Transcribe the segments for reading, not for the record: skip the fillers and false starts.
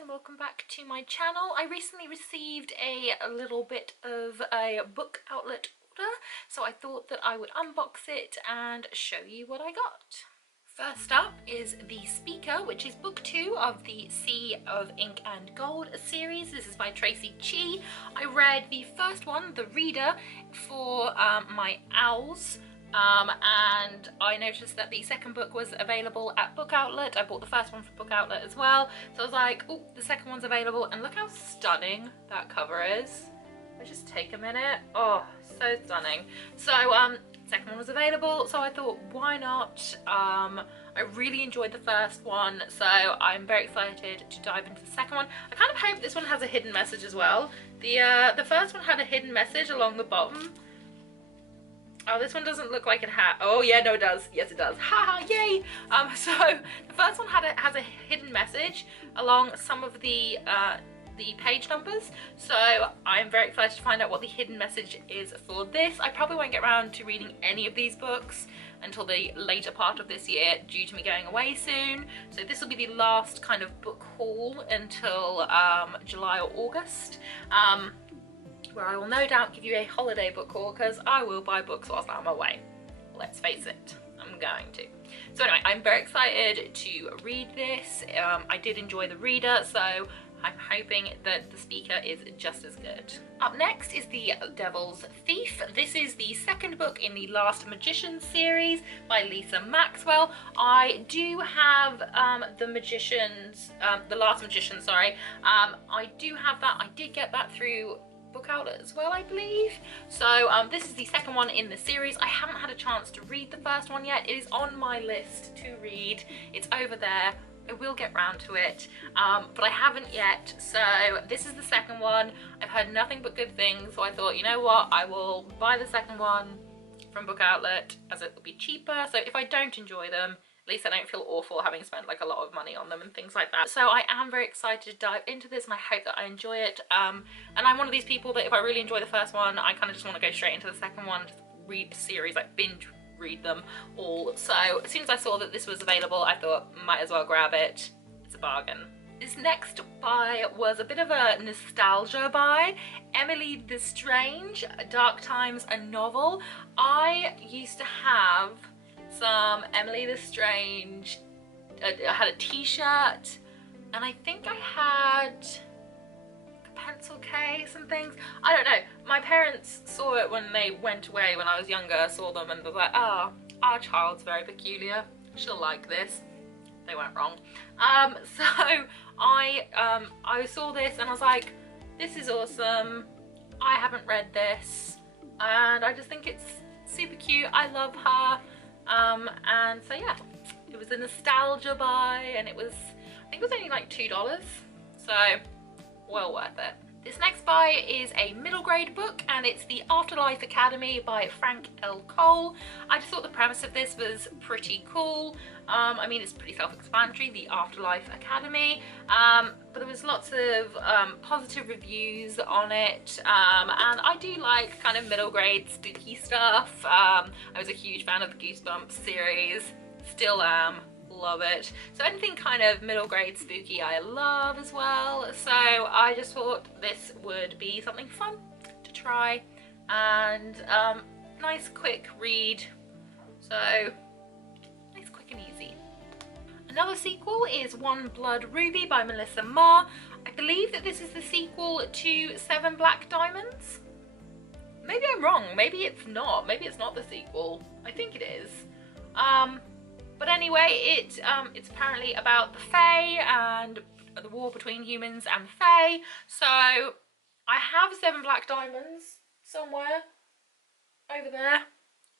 and welcome back to my channel. I recently received a little bit of a book outlet order, so I thought that I would unbox it and show you what I got. First up is The Speaker, which is book 2 of the Sea of Ink and Gold series. This is by Tracy Chi. I read the first one, The Reader, for my owls. And I noticed that the second book was available at Book Outlet. I bought the first one from Book Outlet as well. So I was like, oh, the second one's available. And look how stunning that cover is. I'll just take a minute. Oh, so stunning. So, second one was available. So I thought, why not? I really enjoyed the first one. So I'm very excited to dive into the second one. I kind of hope this one has a hidden message as well. The first one had a hidden message along the bottom. Oh, this one doesn't look like it had. Oh yeah, no it does. Yes it does. Haha, yay! So the first one has a hidden message along some of the page numbers. So I'm very excited to find out what the hidden message is for this. I probably won't get around to reading any of these books until the later part of this year due to me going away soon. So this will be the last kind of book haul until July or August. Where I will no doubt give you a holiday book haul because I will buy books whilst I'm away. Let's face it, I'm going to. So anyway, I'm very excited to read this. I did enjoy The Reader, so I'm hoping that The Speaker is just as good. Up next is The Devil's Thief. This is the second book in the Last Magician series by Lisa Maxwell. I do have The Last Magician, sorry. I do have that. I did get that through Book Outlet as well, I believe. So this is the second one in the series. I haven't had a chance to read the first one yet. It is on my list to read. It's over there. I will get round to it, but I haven't yet. So this is the second one. I've heard nothing but good things, so I thought, you know what, I will buy the second one from Book Outlet as it will be cheaper. So if I don't enjoy them, at least I don't feel awful having spent like a lot of money on them and things like that. So I am very excited to dive into this and I hope that I enjoy it. And I'm one of these people that if I really enjoy the first one, I kind of just want to go straight into the second one, just read the series, like binge read them all. So as soon as I saw that this was available, I thought might as well grab it. It's a bargain. This next buy was a bit of a nostalgia buy. Emily the Strange, Dark Times, a novel. I used to have some Emily the Strange, I had a t-shirt, and I think I had a pencil case and things. I don't know, my parents saw it when they went away when I was younger, saw them and was like, oh, our child's very peculiar, she'll like this. They weren't wrong. So I saw this and I was like, this is awesome, I haven't read this, and I just think it's super cute, I love her. And so yeah, it was a nostalgia buy and it was, I think it was only like $2, so well worth it. This next buy is a middle grade book and it's The Afterlife Academy by Frank L. Cole. I just thought the premise of this was pretty cool. I mean, it's pretty self-explanatory, The Afterlife Academy, but there was lots of positive reviews on it, and I do like kind of middle grade spooky stuff. I was a huge fan of the Goosebumps series, still am, love it. So anything kind of middle grade spooky I love as well, so I just thought this would be something fun to try and nice quick read. So nice, quick and easy. Another sequel is One Blood Ruby by Melissa Ma. I believe that this is the sequel to Seven Black Diamonds. Maybe I'm wrong, maybe it's not. Maybe it's not the sequel. I think it is. But anyway, it's apparently about the Fae and the war between humans and Fae. So I have Seven Black Diamonds somewhere over there.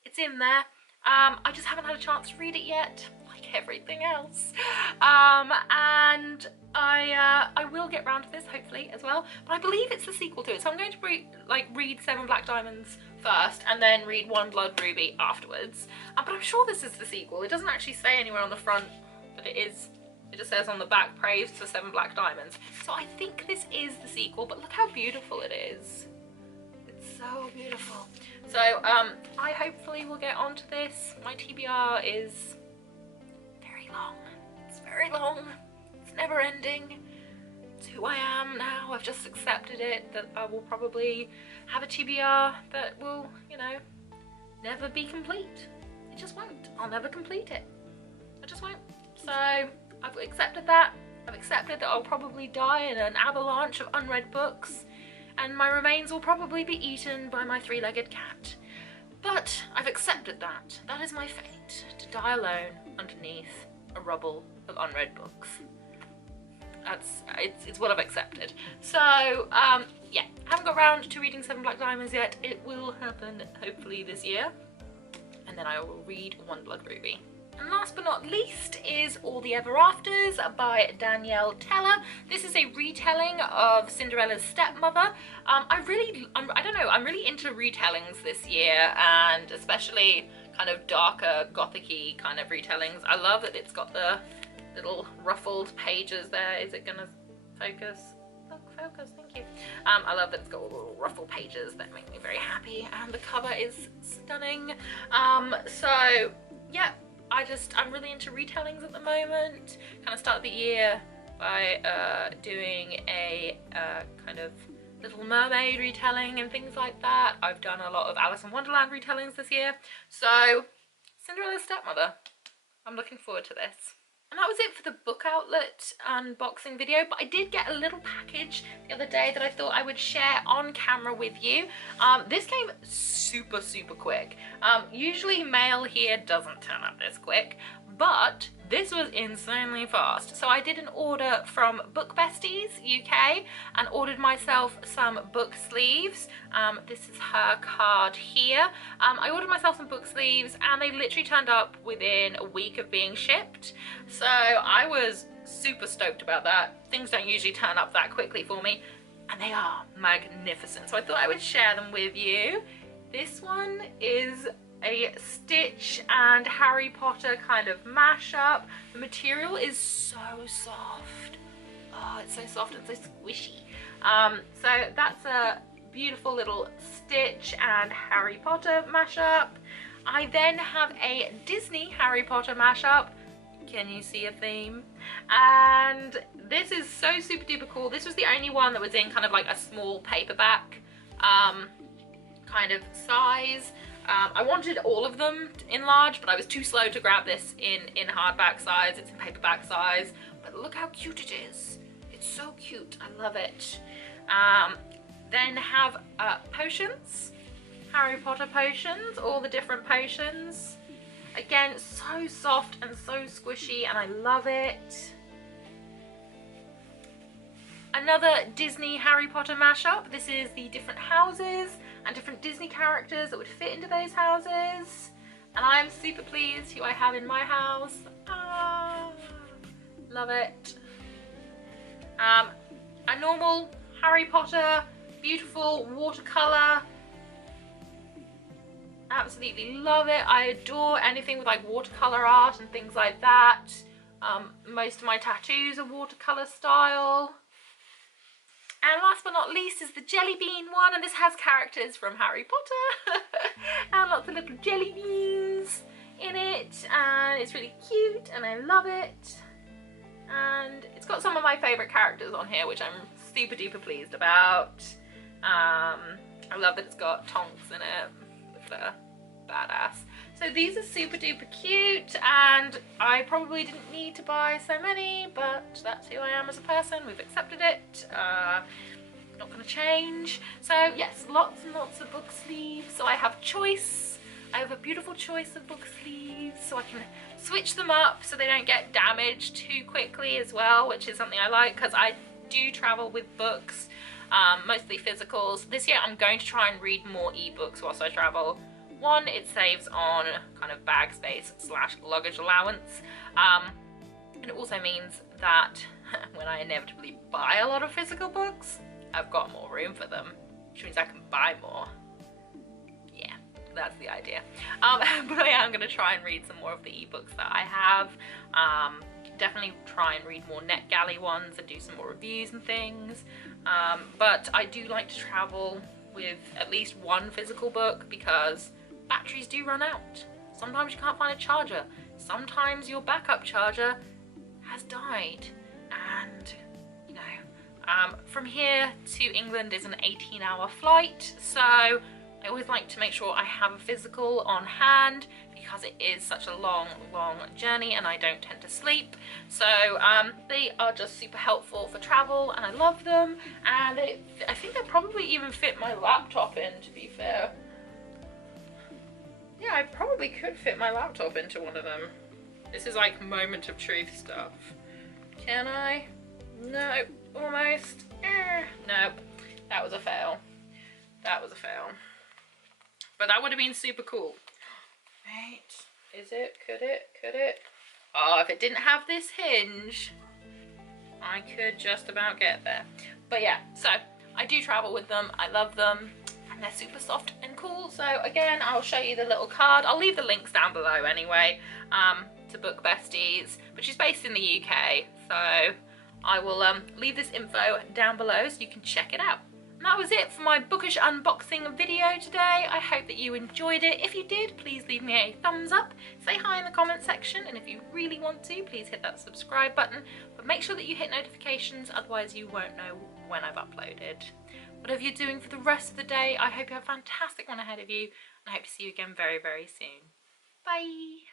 It's in there. I just haven't had a chance to read it yet, like everything else. And I will get round to this hopefully as well. But I believe it's the sequel to it, so I'm going to read Seven Black Diamonds first and then read One Blood Ruby afterwards. But I'm sure this is the sequel. It doesn't actually say anywhere on the front that it is. It just says on the back, praise to Seven Black Diamonds. So I think this is the sequel, but look how beautiful it is. It's so beautiful. So I hopefully will get onto this. My TBR is very long. It's very long. It's never ending. It's who I am now. I've just accepted it, that I will probably have a TBR that will, you know, never be complete. It just won't. I'll never complete it. I just won't. So I've accepted that. I've accepted that I'll probably die in an avalanche of unread books, and my remains will probably be eaten by my three-legged cat. But I've accepted that. That is my fate, to die alone underneath a rubble of unread books. It's what I've accepted. So yeah, haven't got around to reading 7 Black Diamonds yet. It will happen hopefully this year, and then I will read One Blood Ruby. And last but not least is All the Ever Afters by Danielle Teller. This is a retelling of Cinderella's Stepmother. I don't know, I'm really into retellings this year, and especially kind of darker gothic-y kind of retellings. I love that it's got the little ruffled pages there. Is it gonna focus? Oh, focus, thank you. I love that it's got all the little ruffled pages that make me very happy, and the cover is stunning. So yeah, I'm really into retellings at the moment. Kind of started the year by doing a kind of Little Mermaid retelling and things like that. I've done a lot of Alice in Wonderland retellings this year. So Cinderella's Stepmother, I'm looking forward to this. And that was it for the book outlet unboxing video, but I did get a little package the other day that I thought I would share on camera with you. This came super quick. Usually mail here doesn't turn up this quick, but this was insanely fast. So I did an order from Book Besties UK and ordered myself some book sleeves. This is her card here. I ordered myself some book sleeves and they literally turned up within a week of being shipped. So I was super stoked about that. Things don't usually turn up that quickly for me, and they are magnificent. So I thought I would share them with you. This one is a Stitch and Harry Potter kind of mashup. The material is so soft. Oh, it's so soft and so squishy. So that's a beautiful little Stitch and Harry Potter mashup. I then have a Disney Harry Potter mashup. Can you see a theme? And this is so super duper cool. This was the only one that was in kind of like a small paperback kind of size. I wanted all of them in large, but I was too slow to grab this in hardback size. It's in paperback size, but look how cute it is. It's so cute, I love it. Then have potions, Harry Potter potions, all the different potions. Again, so soft and so squishy, and I love it. Another Disney Harry Potter mashup. This is the different houses and different Disney characters that would fit into those houses. And I'm super pleased who I have in my house. Ah, love it. A normal Harry Potter, beautiful watercolor. Absolutely love it. I adore anything with like watercolor art and things like that. Most of my tattoos are watercolor style. And last but not least is the jelly bean one, and this has characters from Harry Potter and lots of little jelly beans in it, and it's really cute and I love it. And it's got some of my favourite characters on here, which I'm super duper pleased about. I love that it's got Tonks in it, which are badass. So these are super duper cute, and I probably didn't need to buy so many, but that's who I am as a person. We've accepted it. Not going to change. So yes, lots and lots of book sleeves. So I have choice. I have a beautiful choice of book sleeves, so I can switch them up so they don't get damaged too quickly as well, which is something I like because I do travel with books, mostly physicals. This year I'm going to try and read more ebooks whilst I travel. One, it saves on kind of bag space / luggage allowance, and it also means that when I inevitably buy a lot of physical books, I've got more room for them, which means I can buy more. Yeah, that's the idea. But I am going to try and read some more of the ebooks that I have. Definitely try and read more NetGalley ones and do some more reviews and things. But I do like to travel with at least one physical book because batteries do run out. Sometimes you can't find a charger. Sometimes your backup charger has died, and you know, from here to England is an 18-hour flight, so I always like to make sure I have a physical on hand because it is such a long journey and I don't tend to sleep. So they are just super helpful for travel and I love them, and I think they probably even fit my laptop in, to be fair. Yeah, I probably could fit my laptop into one of them. This is like moment of truth stuff. Can I? No, almost. Nope, that was a fail. That was a fail. But that would have been super cool. Right, is it? Could it? Could it? Oh, if it didn't have this hinge, I could just about get there. But yeah, so I do travel with them. I love them. And they're super soft and cool. So again, I'll show you the little card. I'll leave the links down below anyway, to Book Besties, which is based in the UK. So I will leave this info down below so you can check it out. And that was it for my bookish unboxing video today. I hope that you enjoyed it. If you did, please leave me a thumbs up, say hi in the comment section, and if you really want to, please hit that subscribe button. But make sure that you hit notifications, otherwise you won't know when I've uploaded. Whatever you're doing for the rest of the day, I hope you have a fantastic one ahead of you, and I hope to see you again very, very soon. Bye!